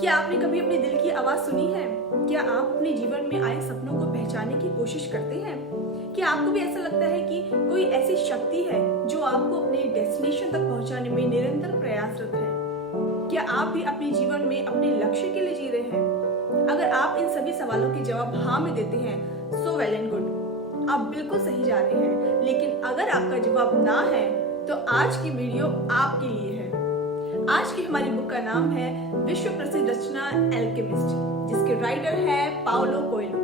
क्या आपने कभी अपने दिल की आवाज सुनी है? क्या आप अपने जीवन में आए सपनों को पहचानने की कोशिश करते हैं? क्या आपको भी ऐसा लगता है कि कोई ऐसी शक्ति है जो आपको अपने डेस्टिनेशन तक पहुंचाने में निरंतर प्रयासरत है? क्या आप भी अपने जीवन में अपने लक्ष्य के लिए जी रहे हैं? अगर आप इन सभी सवालों के जवाब हाँ में देते हैं, सो वेल एंड गुड, आप बिल्कुल सही जा रहे हैं। लेकिन अगर आपका जवाब ना है, तो आज की वीडियो आपके लिए है। आज की हमारी बुक का नाम है विश्व प्रसिद्ध रचना एल्केमिस्ट, जिसके राइटर है पाउलो कोएल्हो।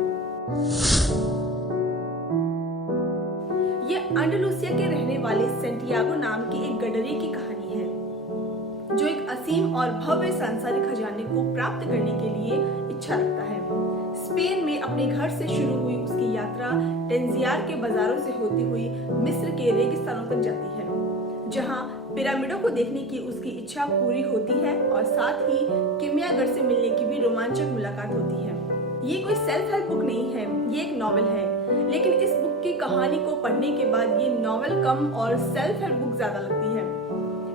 ये अंडलूसिया के रहने वाले सेंटियागो नाम के एक गडरे की कहानी है, जो एक असीम और भव्य सांसारिक खजाने को प्राप्त करने के लिए इच्छा रखता है। स्पेन में अपने घर से शुरू हुई उसकी यात्रा टेंजियार के बाजारों से होती हुई मिस्र के रेगिस्तानों तक जाती है, जहां पिरामिडों को देखने की उसकी इच्छा पूरी होती है और साथ ही किमियागर से मिलने की भी रोमांचक मुलाकात होती है। ये कोई सेल्फ हेल्प बुक नहीं है, ये एक नॉवेल है। लेकिन इस बुक की कहानी को पढ़ने के बाद ये नॉवेल कम और सेल्फ हेल्प बुक ज्यादा लगती है।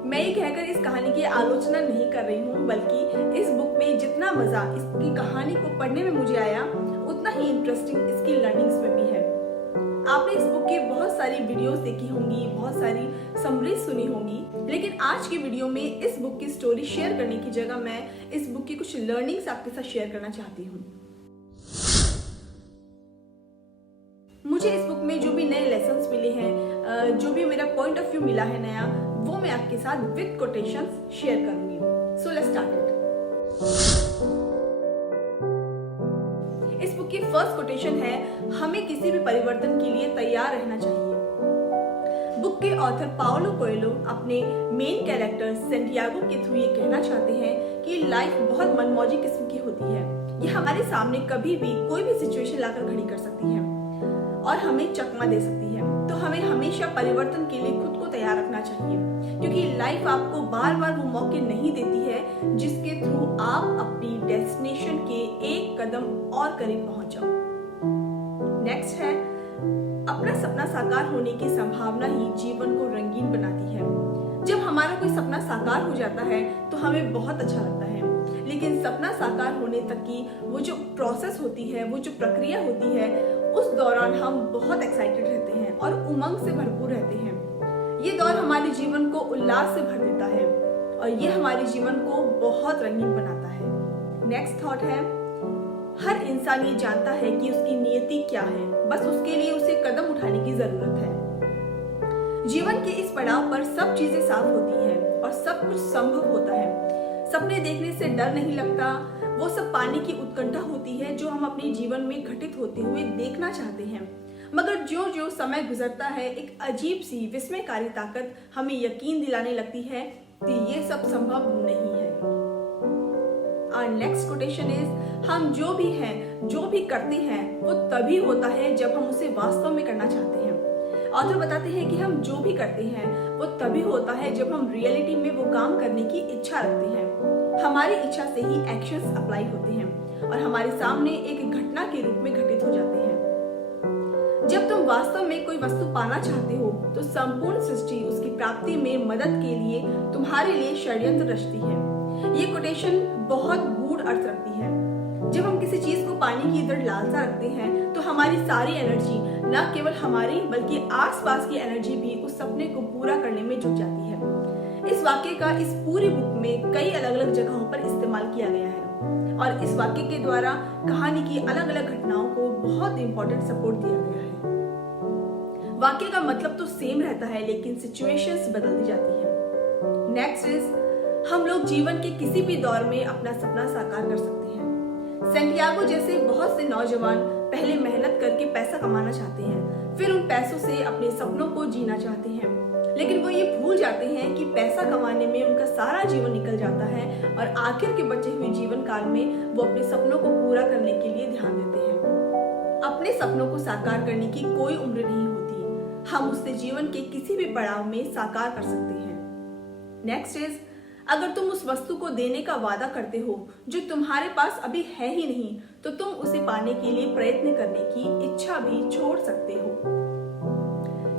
मैं ये कहकर इस कहानी की आलोचना नहीं कर रही हूँ, बल्कि इस बुक में जितना मजा इसकी कहानी को पढ़ने में मुझे आया, उतना ही इंटरेस्टिंग इसकी लर्निंग्स में भी है। आपने इस बुक की बहुत सारी वीडियोस देखी होंगी, बहुत सारी समरीज सुनी होंगी, लेकिन आज की वीडियो में इस बुक की स्टोरी शेयर करने की जगह मैं इस बुक की कुछ लर्निंग्स आपके साथ शेयर करना चाहती हूँ। मुझे इस बुक में जो भी नए लेसन्स मिले हैं, जो भी मेरा पॉइंट ऑफ व्यू मिला है नया, वो मैं आपके साथ विद कोटेशंस शेयर करूंगी। So let's start it. इस बुक की फर्स्ट कोटेशन है, हमें किसी भी परिवर्तन के लिए तैयार रहना चाहिए। बुक के ऑथर पाउलो कोएल्हो अपने मेन कैरेक्टर सेंटियागो के थ्रू ये कहना चाहते हैं कि लाइफ बहुत मनमौजी किस्म की होती है। ये हमारे सामने कभी भी कोई भी सिचुएशन लाकर खड़ी कर सकती है और हमें चकमा दे सकती है। तो हमें हमेशा परिवर्तन के लिए खुद को तैयार रखना चाहिए, क्योंकि लाइफ आपको बार बार वो मौके नहीं देती है जिसके थ्रू आप अपनी डेस्टिनेशन के एक कदम और करीब पहुंच जाओ। नेक्स्ट है, अपना सपना साकार होने की संभावना ही जीवन को रंगीन बनाती है। जब हमारा कोई सपना साकार हो जाता है तो हमें बहुत अच्छा लगता है, लेकिन सपना साकार होने तक की वो जो प्रोसेस होती है, वो जो प्रक्रिया होती है, उस दौरान हम बहुत एक्साइटेड रहते हैं और उमंग से भरपूर रहते हैं। ये दौर हमारे जीवन को उल्लास से भर देता है और ये हमारे जीवन को बहुत रंगीन बनाता है। नेक्स्ट थॉट है, हर इंसान ये जानता है कि उसकी नियति क्या है, बस उसके लिए उसे कदम उठाने की जरूरत है। जीवन के इस पड़ाव पर सब चीजें साफ होती हैं और सब कुछ संभव होता है। सपने देखने से डर नहीं लगता, वो सब पाने की उत्कंठा होती है जो हम अपने जीवन में घटित होते हुए देखना चाहते हैं। मगर जो जो समय गुजरता है, एक अजीब सी विस्मयकारी ताकत हमें यकीन दिलाने लगती है कि ये सब संभव नहीं है। Our next quotation is, हम जो भी हैं, जो भी करते हैं, वो तभी होता है जब हम उसे वास्तव में करना चाहते हैं। ऑथर बताते हैं कि हम जो भी करते हैं वो तभी होता है जब हम रियलिटी में वो काम करने की इच्छा रखते हैं। हमारी इच्छा से ही एक्शंस अप्लाई होते हैं और हमारे सामने एक घटना के रूप में घटित हो जाते हैं। जब तुम वास्तव में कोई वस्तु पाना चाहते हो तो संपूर्ण सृष्टि उसकी प्राप्ति में मदद के लिए तुम्हारे लिए षड्यंत्र रचती है। ये कोटेशन बहुत गूढ़ अर्थ रखती है। जब हम किसी चीज को पाने की दृढ़ लालसा रखते हैं तो हमारी सारी एनर्जी, न केवल हमारी बल्कि आसपास की एनर्जी भी उस सपने को पूरा करने में जुट जाती है। इस वाक्य का इस पूरी बुक में कई अलग अलग जगहों पर इस्तेमाल किया गया है और इस वाक्य के द्वारा कहानी की अलग अलग घटनाओं को बहुत इंपॉर्टेंट सपोर्ट दिया गया है। वाक्य का मतलब तो सेम रहता है, लेकिन सिचुएशंस बदलती जाती है। नेक्स्ट इज, हम लोग जीवन के किसी भी दौर में अपना सपना साकार कर सकते हैं। सेंटियागो जैसे बहुत से नौजवान पहले मेहनत करके पैसा कमाना चाहते हैं, फिर उन पैसों से अपने सपनों को जीना चाहते हैं, लेकिन वो ये भूल जाते हैं कि पैसा कमाने में उनका सारा जीवन निकल जाता है और आखिर के बचे हुए जीवन काल में वो अपने सपनों को पूरा करने के लिए ध्यान देते हैं। अपने सपनों को साकार करने की कोई उम्र नहीं होती, हम उससे जीवन के किसी भी पड़ाव में साकार कर सकते हैं। नेक्स्ट इज, अगर तुम उस वस्तु को देने का वादा करते हो जो तुम्हारे पास अभी है ही नहीं, तो तुम उसे पाने के लिए प्रयत्न करने की इच्छा भी छोड़ सकते हो।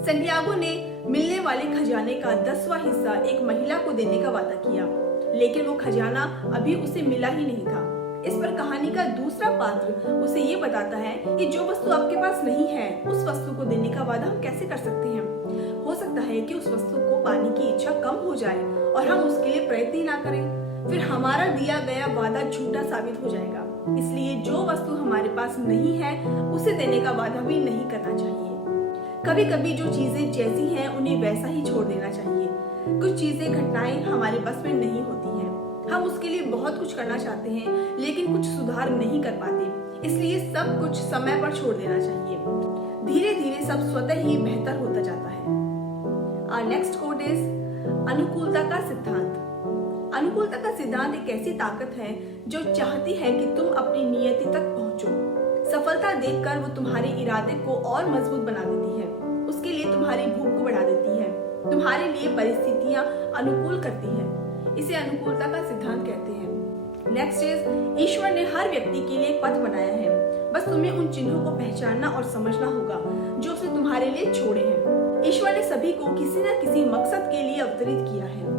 सेंटियागो ने मिलने वाले खजाने का 10वां हिस्सा एक महिला को देने का वादा किया, लेकिन वो खजाना अभी उसे मिला ही नहीं था। इस पर कहानी का दूसरा पात्र उसे ये बताता है कि जो वस्तु आपके पास नहीं है, उस वस्तु को देने का वादा हम कैसे कर सकते हैं। हो सकता है कि उस वस्तु को पाने की इच्छा कम हो जाए और हम उसके लिए प्रयत्न ही ना करें, फिर हमारा दिया गया वादा झूठा साबित हो जाएगा। इसलिए जो वस्तु हमारे पास नहीं है, उसे देने का वादा भी नहीं करना चाहिए। कभी कभी जो चीजें जैसी हैं उन्हें वैसा ही छोड़ देना चाहिए। कुछ चीजें, घटनाएं हमारे बस में नहीं होती हैं। हम उसके लिए बहुत कुछ करना चाहते हैं, लेकिन कुछ सुधार नहीं कर पाते। इसलिए सब कुछ समय पर छोड़ देना चाहिए। धीरे धीरे सब स्वतः ही बेहतर होता जाता है। Our next quote is अनुकूलता का सिद्धांत। अनुकूलता का सिद्धांत एक ऐसी ताकत है जो चाहती है कि तुम अपनी नियति तक पहुंचो। सफलता देखकर वो तुम्हारे इरादे को और मजबूत बना देती है। उसके लिए तुम्हारी भूख को बढ़ा देती है, तुम्हारे लिए परिस्थितियां अनुकूल करती है। इसे अनुकूलता का सिद्धांत कहते हैं। नेक्स्ट इज, ईश्वर ने हर व्यक्ति के लिए एक पथ बनाया है। बस तुम्हें उन चिन्हों को पहचानना और समझना होगा जो उसने तुम्हारे लिए छोड़े हैं। ईश्वर ने सभी को किसी न किसी मकसद के लिए अवतरित किया है।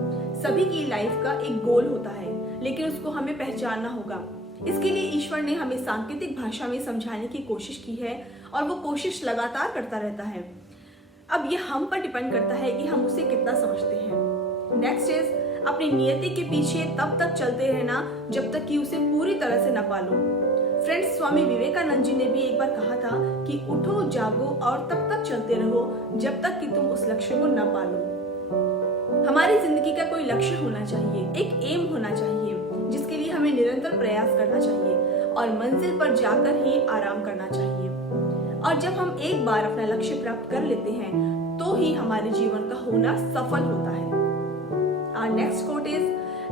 सभी की लाइफ का एक गोल होता है, लेकिन उसको हमें पहचानना होगा। इसके लिए ईश्वर ने हमें सांकेतिक भाषा में समझाने की कोशिश की है और वो कोशिश लगातार करता रहता है। अब ये हम पर डिपेंड करता है कि हम उसे कितना समझते हैं। नेक्स्ट इज, अपनी नियति के पीछे तब तक चलते रहना जब तक कि उसे पूरी तरह से न पालो। फ्रेंड्स, स्वामी विवेकानंद जी ने भी एक बार कहा था कि उठो, जागो और तब तक चलते रहो जब तक कि तुम उस लक्ष्य को न पालो। हमारी जिंदगी का कोई लक्ष्य होना चाहिए, एक एम होना चाहिए जिसके लिए हमें निरंतर प्रयास करना चाहिए और मंजिल पर जाकर ही आराम करना चाहिए। और जब हम एक बार अपना लक्ष्य प्राप्त कर लेते हैं तो ही हमारे जीवन का होना सफल होता है। Our next quote is,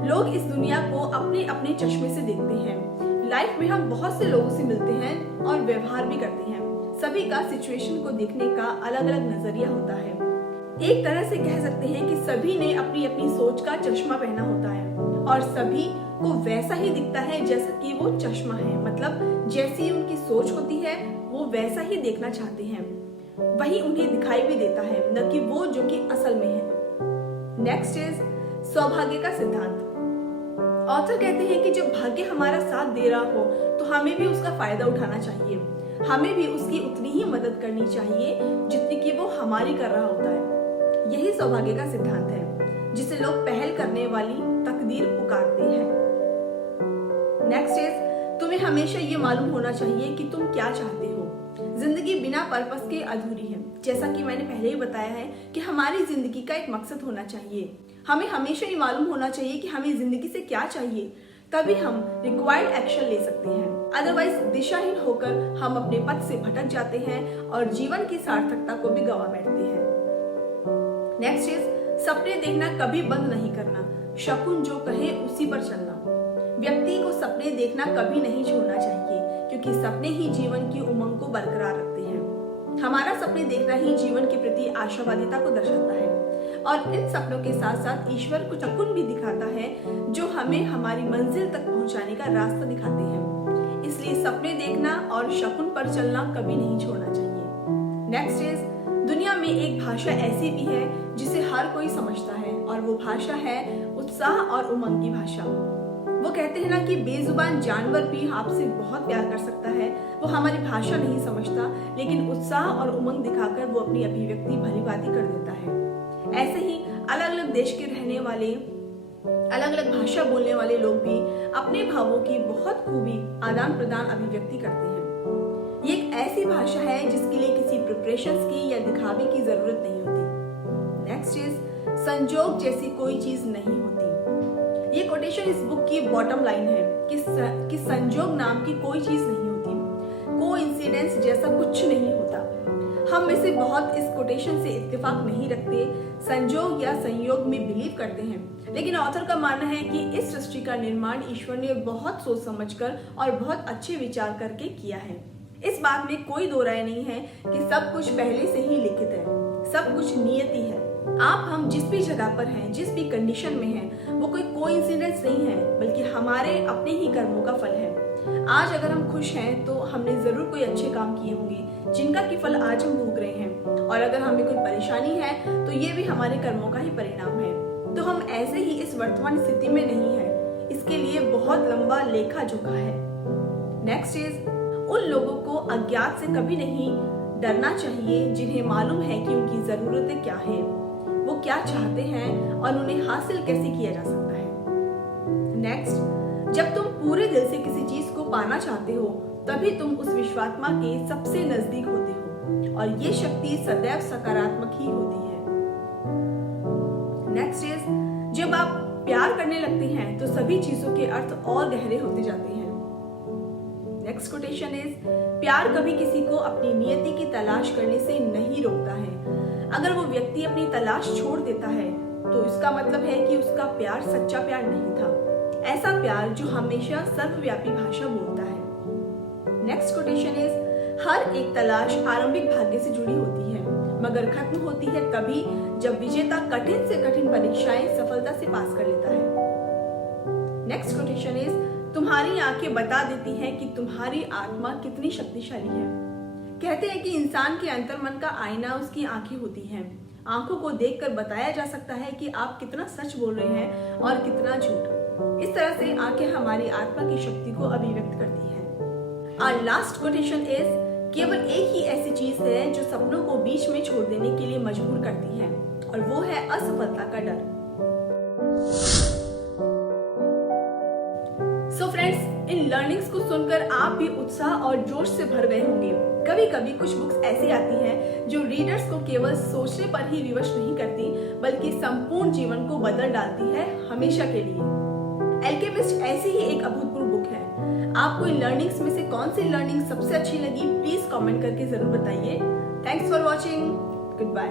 लोग इस दुनिया को अपने अपने चश्मे से देखते हैं। लाइफ में हम बहुत से लोगों से मिलते हैं और व्यवहार भी करते हैं। सभी का सिचुएशन को देखने का अलग अलग नजरिया होता है। एक तरह से कह सकते हैं कि सभी ने अपनी अपनी सोच का चश्मा पहना होता है और सभी को वैसा ही दिखता है जैसा कि वो चश्मा है। मतलब जैसी उनकी सोच होती है वो वैसा ही देखना चाहते हैं, वही उन्हें दिखाई भी देता है, न कि वो जो कि असल में है। नेक्स्ट इज, सौभाग्य का सिद्धांत। ऑथर कहते हैं कि जब भाग्य हमारा साथ दे रहा हो तो हमें भी उसका फायदा उठाना चाहिए। हमें भी उसकी उतनी ही मदद करनी चाहिए जितनी कि वो हमारी कर रहा होता है। यही सौभाग्य का सिद्धांत है जिसे लोग पहल करने वाली तकदीर पुकारते हैं। नेक्स्ट इज, तुम्हें हमेशा ये मालूम होना चाहिए कि तुम क्या चाहते हो। जिंदगी बिना पर्पस के अधूरी है। जैसा कि मैंने पहले ही बताया है कि हमारी जिंदगी का एक मकसद होना चाहिए। हमें हमेशा ये मालूम होना चाहिए कि हमें जिंदगी से क्या चाहिए, तभी हम रिक्वायर्ड एक्शन ले सकते हैं। अदरवाइज दिशाहीन होकर हम अपने पथ से भटक जाते हैं और जीवन की सार्थकता को भी गंवा बैठते हैं। नेक्स्ट इज, सपने देखना कभी बंद नहीं करना। शकुन जो कहे उसी पर चलना। व्यक्ति को सपने देखना कभी नहीं छोड़ना चाहिए, क्योंकि सपने ही जीवन की उमंग को बरकरार रखते हैं। हमारा सपने देखना ही जीवन के प्रति आशावादिता को दर्शाता है और इन सपनों के साथ साथ ईश्वर को शकुन भी दिखाता है जो हमें हमारी मंजिल तक पहुंचाने का रास्ता दिखाते हैं। इसलिए सपने देखना और शकुन पर चलना कभी नहीं छोड़ना चाहिए। नेक्स्ट इज, दुनिया में एक भाषा ऐसी भी है जिसे हर कोई समझता है और वो भाषा है उत्साह और उमंग की भाषा। वो कहते हैं ना कि बेजुबान जानवर भी आपसे बहुत प्यार कर सकता है, वो हमारी भाषा नहीं समझता, लेकिन उत्साह और उमंग दिखाकर वो अपनी अभिव्यक्ति भलीभांति कर देता है। ऐसे ही अलग अलग देश के रहने वाले, अलग अलग भाषा बोलने वाले लोग भी अपने भावों की बहुत खूबी आदान प्रदान अभिव्यक्ति करते हैं। ये एक ऐसी भाषा है जिसके लिए किसी प्रिपरेशंस की या दिखावे की जरूरत नहीं होती। नेक्स्ट इज, संजोग जैसी कोई चीज नहीं होती। ये कोटेशन इस बुक की बॉटम लाइन है कि संजोग नाम की कोई चीज नहीं होती। कोइंसिडेंस जैसा कुछ नहीं होता। हम में से बहुत इस कोटेशन से इत्तेफाक नहीं रखते, संजोग या संयोग में बिलीव करते हैं, लेकिन ऑथर का मानना है कि इस सृष्टि का निर्माण ईश्वर ने बहुत सोच समझकर और बहुत अच्छे विचार करके किया है। इस बात में कोई दो राय नहीं है कि सब कुछ पहले से ही लिखित है, सब कुछ नियति है। आप हम जिस भी जगह पर हैं, जिस भी कंडीशन में हैं, वो कोई कोइंसिडेंस नहीं है, बल्कि हमारे अपने ही कर्मों का फल है। आज अगर हम खुश हैं तो हमने जरूर कोई अच्छे काम किए होंगे जिनका कि फल आज हम भोग रहे हैं, और अगर हमें कोई परेशानी है तो ये भी हमारे कर्मों का ही परिणाम है। तो हम ऐसे ही इस वर्तमान स्थिति में नहीं है। इसके लिए बहुत लंबा लेखा जोखा है। नेक्स्ट इज, उन लोगों को अज्ञात से कभी नहीं डरना चाहिए जिन्हें मालूम है कि उनकी जरूरतें क्या है, वो क्या चाहते हैं और उन्हें हासिल कैसे किया जा सकता है। नेक्स्ट, जब तुम पूरे दिल से किसी चीज को पाना चाहते हो तभी तुम उस विश्वात्मा के सबसे नजदीक होते हो और ये शक्ति सदैव सकारात्मक ही होती है। नेक्स्ट इज, जब आप प्यार करने लगते हैं तो सभी चीजों के अर्थ और गहरे होते जाते हैं। नेक्स्ट कोटेशन इज, प्यार कभी किसी को अपनी नियति की तलाश करने से नहीं रोकता है। अगर वो व्यक्ति अपनी तलाश छोड़ देता है तो इसका मतलब है कि उसका प्यार सच्चा प्यार नहीं था, ऐसा प्यार जो हमेशा सर्वव्यापी भाषा बोलता है। नेक्स्ट कोटेशन इज, हर एक तलाश आरंभिक भाग्य से जुड़ी होती है मगर खत्म होती है तभी जब विजेता कठिन से कठिन परीक्षाएं सफलता से पास कर लेता है। नेक्स्ट कोटेशन इज, तुम्हारी आंखें बता देती हैं कि तुम्हारी आत्मा कितनी शक्तिशाली है। कहते हैं कि इंसान के अंतर्मन का आईना उसकी आंखें होती हैं। आंखों को देखकर बताया जा सकता है कि आप कितना सच बोल रहे हैं और कितना झूठ। इस तरह से आंखें हमारी आत्मा की शक्ति को अभिव्यक्त करती हैं। Our last quotation is, केवल एक ही ऐसी चीज है जो सपनों को बीच में छोड़ देने के लिए मजबूर करती है और वो है असफलता का डर। सो फ्रेंड्स, इन लर्निंग्स को सुनकर आप भी उत्साह और जोश से भर गए होंगे। कभी कभी कुछ बुक्स ऐसी आती हैं जो रीडर्स को केवल सोचने पर ही विवश नहीं करती बल्कि संपूर्ण जीवन को बदल डालती है हमेशा के लिए। एल्केमिस्ट ऐसी ही एक अभूतपूर्व बुक है। आपको इन लर्निंग्स में से कौन सी लर्निंग सबसे अच्छी लगी, प्लीज कमेंट करके जरूर बताइए। Thanks for watching, good bye.